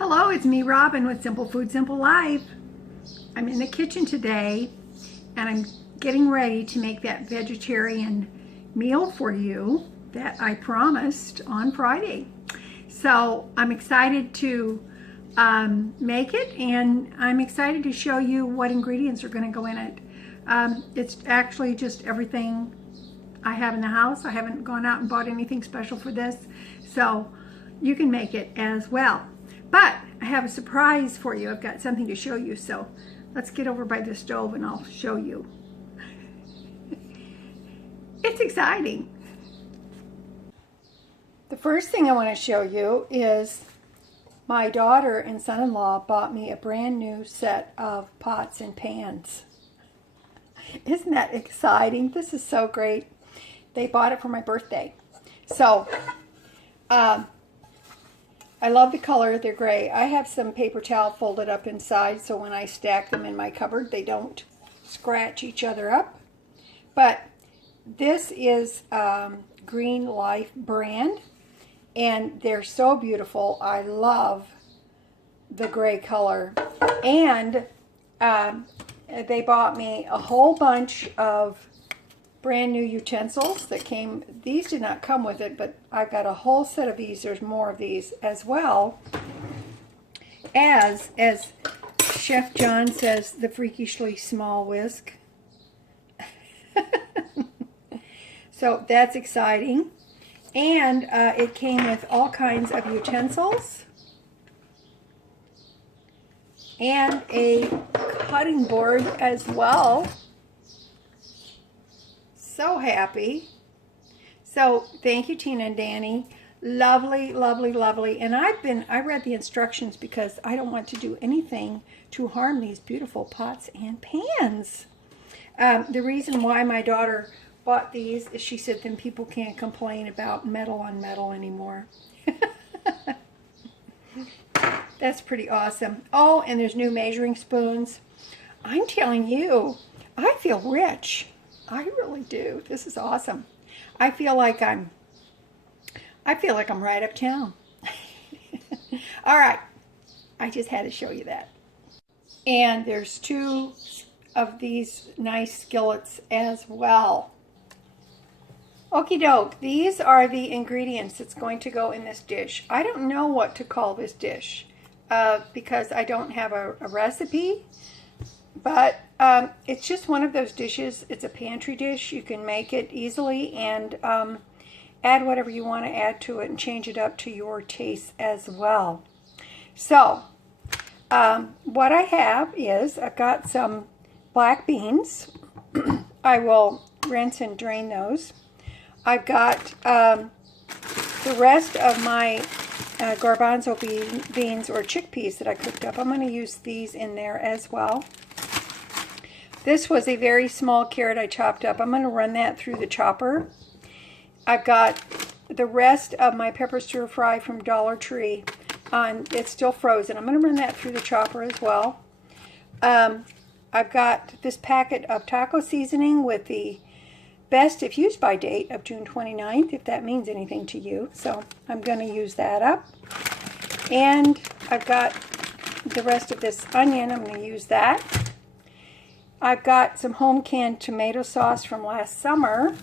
Hello, it's me, Robin, with Simple Food, Simple Life. I'm in the kitchen today, and I'm getting ready to make that vegetarian meal for you that I promised on Friday. So I'm excited to make it, and I'm excited to show you what ingredients are going to go in it. It's actually just everything I have in the house. I haven't gone out and bought anything special for this, so you can make it as well. But I have a surprise for you. I've got something to show you, so let's get over by the stove and I'll show you. It's exciting. The first thing I want to show you is my daughter and son-in-law bought me a brand new set of pots and pans. Isn't that exciting? This is so great. They bought it for my birthday. So, I love the color. They're gray. I have some paper towel folded up inside, so when I stack them in my cupboard, they don't scratch each other up. But this is Green Life brand, and they're so beautiful. I love the gray color. And they bought me a whole bunch of brand new utensils that came. These did not come with it, but I've got a whole set of these. There's more of these, as well as Chef John says, the freakishly small whisk. So that's exciting. And it came with all kinds of utensils and a cutting board as well. So happy. So thank you, Tina and Danny. Lovely, lovely, lovely. And I read the instructions because I don't want to do anything to harm these beautiful pots and pans. The reason why my daughter bought these is she said then people can't complain about metal on metal anymore. That's pretty awesome. Oh, and there's new measuring spoons. I'm telling you, I feel rich. I really do. This is awesome. I feel like I'm right uptown. All right. I just had to show you that. And there's two of these nice skillets as well. Okie doke. These are the ingredients that's going to go in this dish. I don't know what to call this dish because I don't have a recipe. But it's just one of those dishes. It's a pantry dish. You can make it easily and add whatever you want to add to it and change it up to your taste as well. So what I have is I've got some black beans. I will rinse and drain those. I've got the rest of my garbanzo beans or chickpeas that I cooked up. I'm going to use these in there as well. This was a very small carrot I chopped up. I'm going to run that through the chopper. I've got the rest of my pepper stir fry from Dollar Tree. It's still frozen. I'm going to run that through the chopper as well. I've got this packet of taco seasoning with the best if used by date of June 29th, if that means anything to you. So I'm going to use that up. And I've got the rest of this onion. I'm going to use that. I've got some home canned tomato sauce from last summer,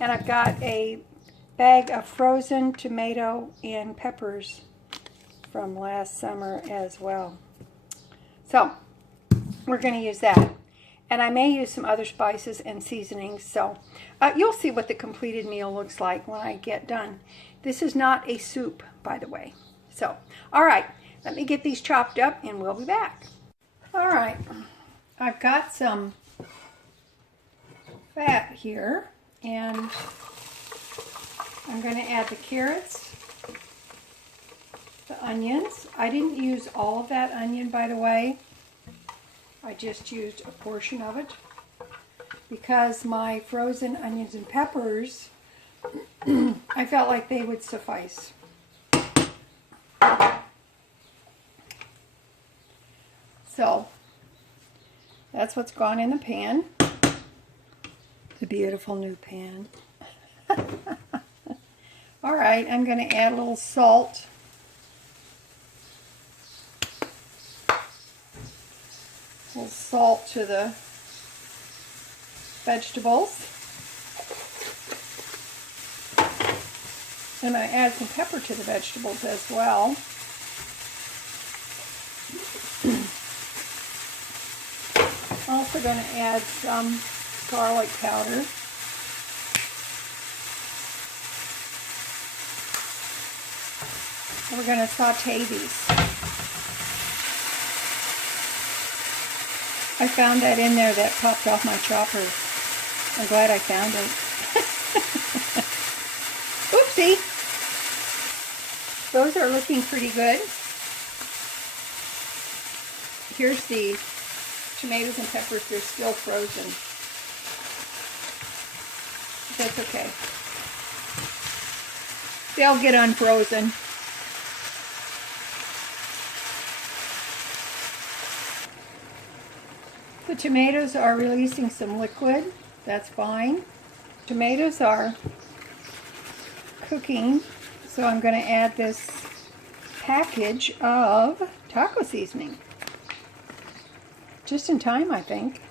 and I've got a bag of frozen tomato and peppers from last summer as well. So we're going to use that, and I may use some other spices and seasonings, so you'll see what the completed meal looks like when I get done. This is not a soup, by the way. So all right, let me get these chopped up and we'll be back. All right, I've got some fat here, and I'm going to add the carrots, the onions. I didn't use all of that onion, by the way. I just used a portion of it because my frozen onions and peppers, I felt like they would suffice. So that's what's gone in the pan. The beautiful new pan. All right, I'm going to add a little salt little salt to the vegetables. I'm going to add some pepper to the vegetables as well. Also going to add some garlic powder. We're going to saute these. I found that in there that popped off my chopper. I'm glad I found it. Oopsie! Those are looking pretty good. Here's the tomatoes and peppers. They're still frozen. That's okay. They'll get unfrozen. The tomatoes are releasing some liquid. That's fine. Tomatoes are cooking, so I'm going to add this package of taco seasoning. Just in time, I think.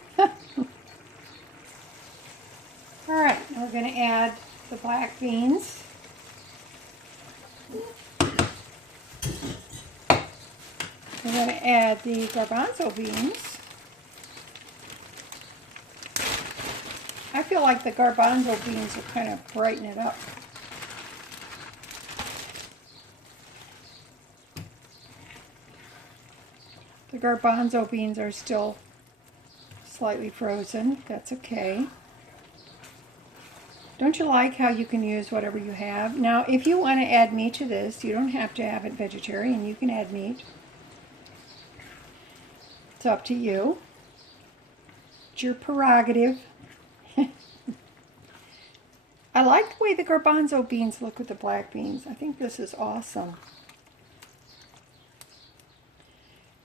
Alright, now we're going to add the black beans. We're going to add the garbanzo beans. I feel like the garbanzo beans will kind of brighten it up. The garbanzo beans are still slightly frozen. That's okay. Don't you like how you can use whatever you have? Now, if you want to add meat to this, you don't have to have it vegetarian. You can add meat. It's up to you. It's your prerogative. I like the way the garbanzo beans look with the black beans. I think this is awesome.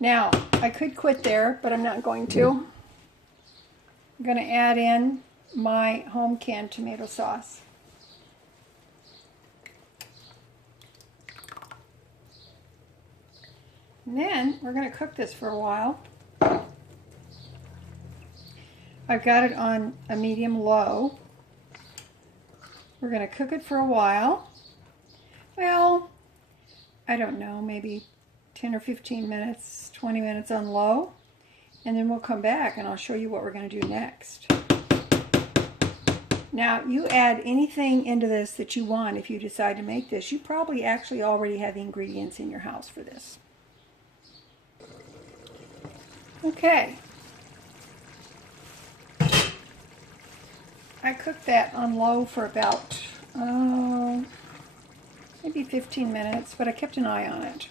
Now, I could quit there, but I'm not going to. I'm going to add in my home canned tomato sauce. And then we're going to cook this for a while. I've got it on a medium-low. We're going to cook it for a while. Well, I don't know, maybe 10 or 15 minutes, 20 minutes on low. And then we'll come back and I'll show you what we're going to do next. Now, you add anything into this that you want if you decide to make this. You probably actually already have the ingredients in your house for this. Okay. I cooked that on low for about, maybe 15 minutes, but I kept an eye on it.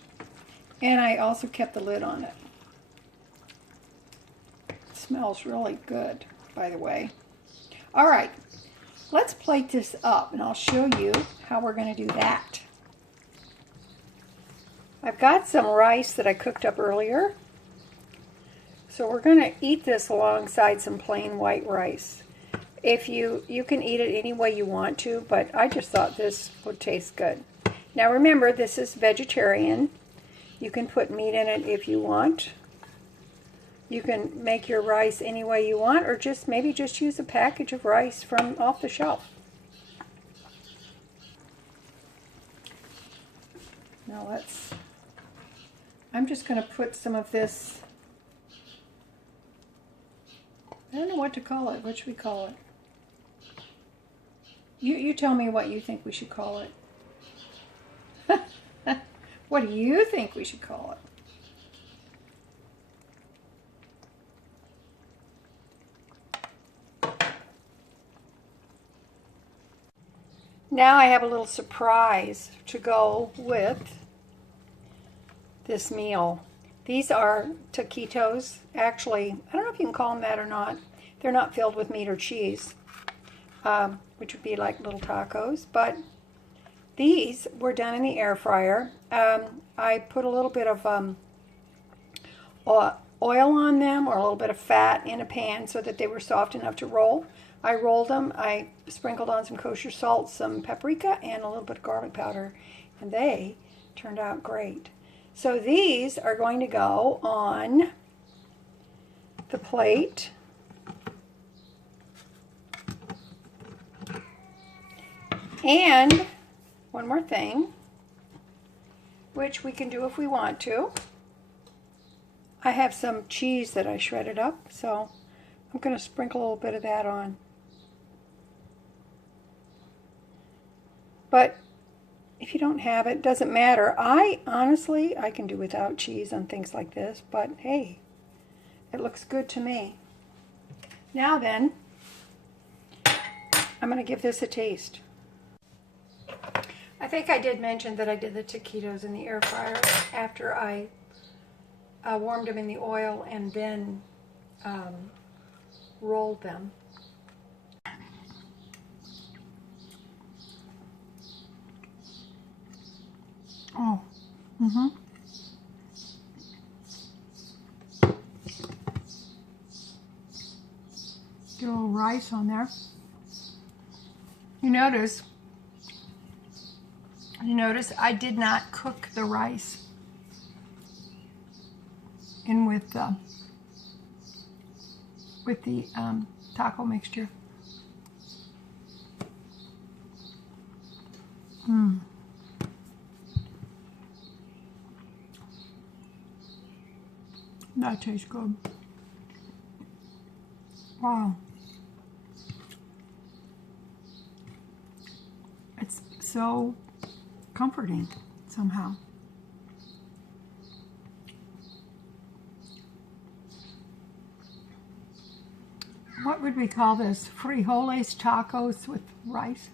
And I also kept the lid on it. It smells really good, by the way. All right, let's plate this up, and I'll show you how we're going to do that. I've got some rice that I cooked up earlier. So we're going to eat this alongside some plain white rice. If you can eat it any way you want to, but I just thought this would taste good. Now remember, this is vegetarian. You can put meat in it if you want. You can make your rice any way you want, or maybe just use a package of rice from off the shelf. Now I'm just going to put some of this, I don't know what to call it. What should we call it? You tell me what you think we should call it. What do you think we should call it? Now I have a little surprise to go with this meal. These are taquitos. Actually, I don't know if you can call them that or not. They're not filled with meat or cheese, which would be like little tacos, but these were done in the air fryer. I put a little bit of oil on them, or a little bit of fat in a pan so that they were soft enough to roll. I rolled them, I sprinkled on some kosher salt, some paprika, and a little bit of garlic powder, and they turned out great. So these are going to go on the plate. And one more thing, which we can do if we want to. I have some cheese that I shredded up, so I'm going to sprinkle a little bit of that on. But if you don't have it, doesn't matter. Honestly, I can do without cheese on things like this, but hey, it looks good to me. Now then, I'm going to give this a taste. I think I did mention that I did the taquitos in the air fryer after I warmed them in the oil and then rolled them. Oh, Get a little rice on there. You notice I did not cook the rice in with the taco mixture. That tastes good. Wow. It's so comforting somehow. What would we call this? Frijoles tacos with rice?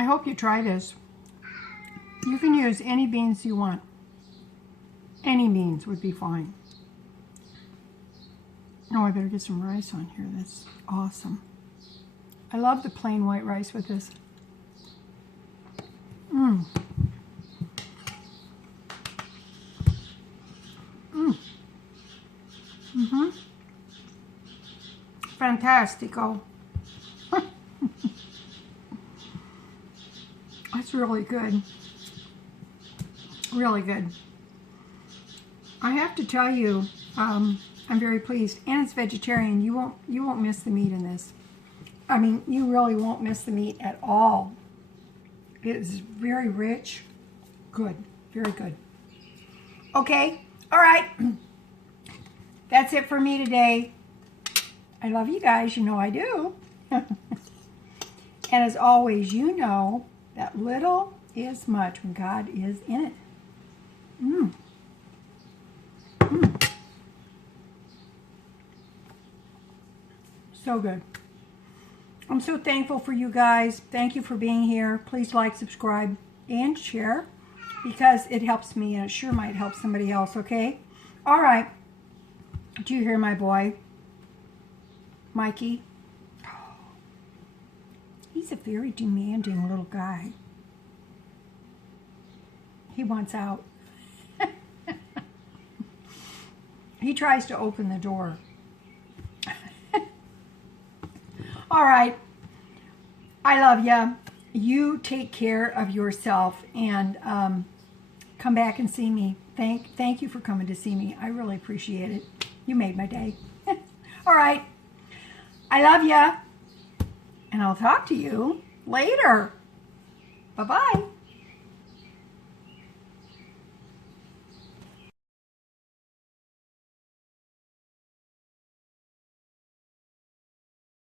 I hope you try this. You can use any beans you want. Any beans would be fine. Oh, I better get some rice on here. That's awesome. I love the plain white rice with this. Fantastico. That's really good. Really good. I have to tell you, I'm very pleased, and it's vegetarian. You won't miss the meat in this. I mean, you really won't miss the meat at all. It is very rich. Good. Very good. Okay. All right. That's it for me today. I love you guys. You know I do. And as always, you know that little is much when God is in it. So good. I'm so thankful for you guys. Thank you for being here. Please like, subscribe, and share because it helps me and it sure might help somebody else, okay? All right. Do you hear my boy, Mikey? He's a very demanding little guy. He wants out. He tries to open the door. All right. I love you. You take care of yourself and come back and see me. Thank you for coming to see me. I really appreciate it. You made my day. All right. I love you. And I'll talk to you later. Bye-bye.